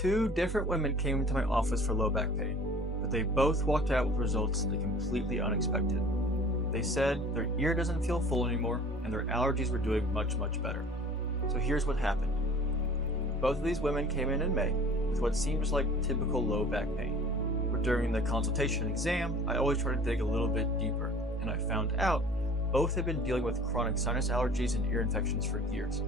Two different women came into my office for low back pain, but they both walked out with results that completely unexpected. They said their ear doesn't feel full anymore and their allergies were doing much better. So here's what happened. Both of these women came in May with what seems like typical low back pain. But during the consultation exam, I always try to dig a little bit deeper, and I found out both had been dealing with chronic sinus allergies and ear infections for years.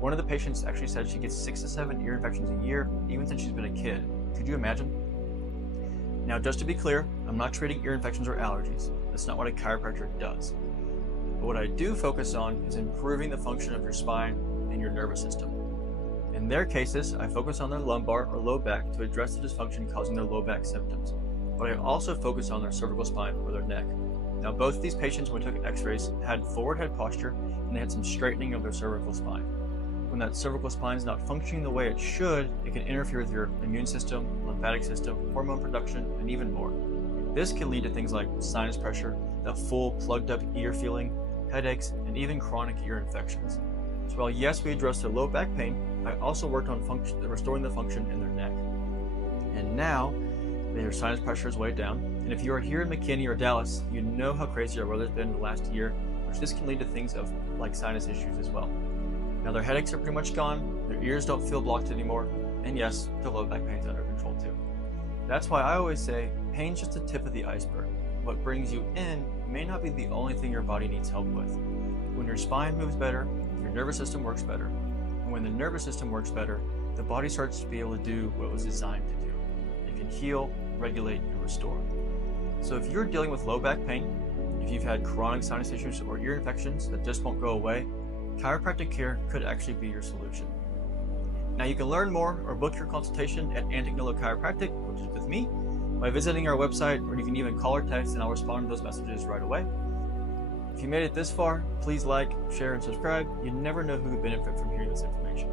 One of the patients actually said she gets 6 to 7 ear infections a year, even since she's been a kid. Could you imagine? Now, just to be clear, I'm not treating ear infections or allergies. That's not what a chiropractor does. But what I do focus on is improving the function of your spine and your nervous system. In their cases, I focus on their lumbar or low back to address the dysfunction causing their low back symptoms. But I also focus on their cervical spine or their neck. Now, both of these patients, when we took x-rays, had forward head posture and they had some straightening of their cervical spine. When that cervical spine is not functioning the way it should, it can interfere with your immune system, lymphatic system, hormone production, and even more. This can lead to things like sinus pressure, that full plugged up ear feeling, headaches, and even chronic ear infections. So while yes, we addressed their low back pain, I also worked on restoring the function in their neck. And now, their sinus pressure is way down. And if you are here in McKinney or Dallas, you know how crazy our weather's been in the last year, which this can lead to things like sinus issues as well. Now their headaches are pretty much gone, their ears don't feel blocked anymore, and yes, their low back pain's under control too. That's why I always say, pain's just the tip of the iceberg. What brings you in may not be the only thing your body needs help with. When your spine moves better, your nervous system works better. And when the nervous system works better, the body starts to be able to do what it was designed to do. It can heal, regulate, and restore. So if you're dealing with low back pain, if you've had chronic sinus issues or ear infections that just won't go away, chiropractic care could actually be your solution. Now you can learn more or book your consultation at Antignolo Chiropractic, which is with me, by visiting our website, or you can even call or text and I'll respond to those messages right away. If you made it this far, please like, share, and subscribe. You never know who could benefit from hearing this information.